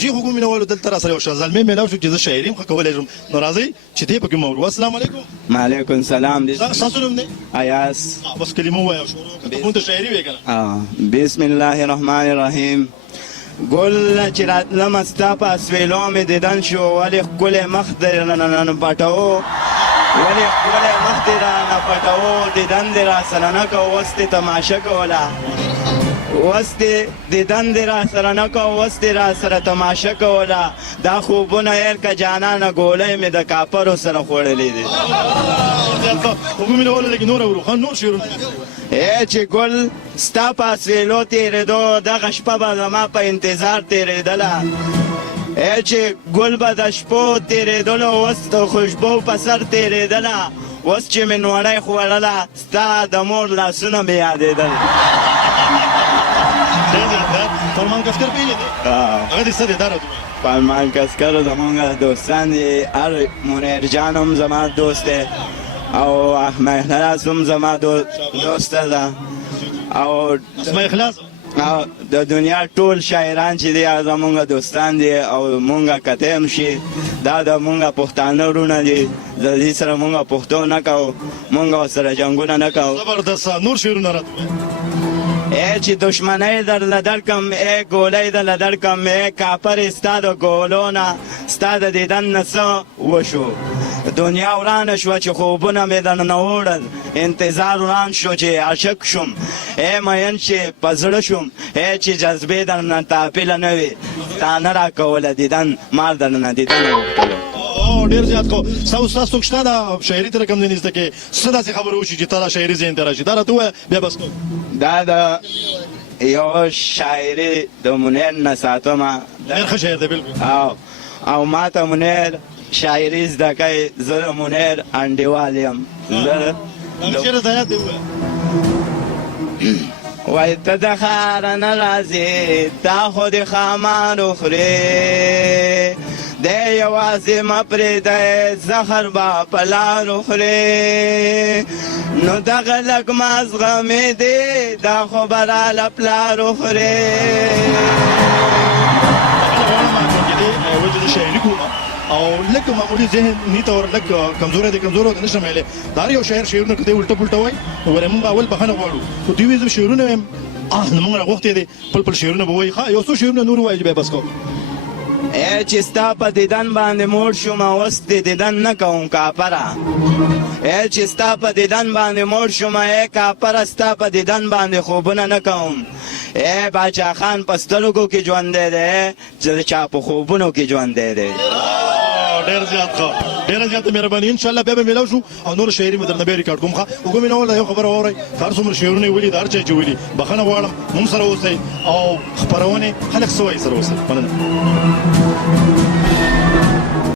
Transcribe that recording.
جی حکومت مینوالو دلته راسره یو زلمی میلاو شو چې زه شاعري هم ښه کولی شم نو راځئ چې دې پکې موضوع. السلام علیکم. وعلیکم السلام. ستاسو نوم دی؟ ایاس. بس کلمه ووایه شروع کړه. مونږ ته شاعري وایې که نه؟ بسم الله الرحمن الرحیم. ګل چې راتلمه ستا په اسویلو مې دیدن شو ولې ښکلی مخ دې رانه پټوو ولې ښکلی مخ دې رانه پټوو دیدن دې راسره نه کوو اوس دې تماشه کوله اوس دې دیدن دې راسره نه کوو اوس دې راسره تماشه کوله دا خوبونه هېر که جانانه ګولۍ مې د کاپرو سره خوړلې دي. حکومت مینوالو لږ نور اورو ښه نور شعرونه. چې ګل ستا په اسویلو تېرېدو دغه شپه به زما په انتظار تېرېدله چې ګل به د شپو تېرېدلو اوس د خوشبو په سر تېرېدله اوس چې مې نوړی خوړله ستا د مور لاسونه مې یادېدل. فرمان کسکر پېژنې؟ هغه دې څه دی دا راته ووایه. فرمان کسکر زمونږ دوستان دي هر منیر جان هم زما دوست دی او احمد اخلاص هم زما دوسته ده او اسماء اخلاص د دنیا ټول شاعران چې دي زمونږ دوستان دي او مونږ کته هم شي دا د مونږ پښتانه وروڼه دي د دې سره مونږ پښتو نه کوو مونږ سره جنګونه نه کوو. زبردست نور شعرونه راته ووایه. چې دشمنۍ درله درکم ای ګولۍ درله درکم ای کاپر ستا د ګولو نه ستا د دیدن نه څه وشو دنیا ورانه شوه چې خوبونه مې درنه وړل انتظار وران شو چې عاشق شوم ای مین چې په زړه شوم ای چې جذبې درنه تاپیله نه وي تا نه راکوله دیدن مال درنه دیدن وغوښتلو. ډېر زیات کو ستاسو څوک شته دا شاعري ته رقم دی نشته کې څه داسې خبره وشي چې تا دا شاعري ذهن ته راشي دا راته ووایه بیا بس کوو. دا د یو شاعري د منیر نه ساتمه ډېر ښه شاعر دی بلکل. او ما ته منیر شاعري زده کوي زه د منیر انډیوال یم. شعر ته یاد دی ووایه. وای ته د ښاره نه راځې تا خو د خامانو خورې دی یوازې مه پرېږدی زهر به په لارو خورې نو دغه لږ ما زغمېدې دا خو به راله پلارو خورې. شاعري کوم او لکه معمولي ذهني طور لکه کمزوری دی کمزوری ته نشم ویلی دا هر یو شاعر شعرونه که دی الټه پلټه وایي نو ورې مونږ به اول بښنه غواړو خو دوی وایي زه شعرونه وایم نو مونږ راغوښتې دی خپل شعرونه به وایي ښه یو څو شعرونه نور ووایي چې بیا بس کوو. چې ستا په دیدن باندې موړ شوم اوس دې دیدن نه کوم کاپره چې ستا په دیدن باندې موړ شوم ای کاپره ستا په دیدن باندې خوبونه نه کوم ای باچا خان په سترګو کې ژوندی دی چې د چا په خوبونو کې ژوندی دی. ډېر زیات ښه ډېره زیاته مهرباني انشاءالله بیا به میلاو شو او نور شاعري مې درنه بیا ریکارډ کوم ښه وګورئ مینوال یو خبره واورئ که هر څومره شعرونه یې ویلي د هر چا چې ویلي بښنه غواړم مونږ سره اوسئ او خپرونې خلک څه وایي سره اوسئ مننه.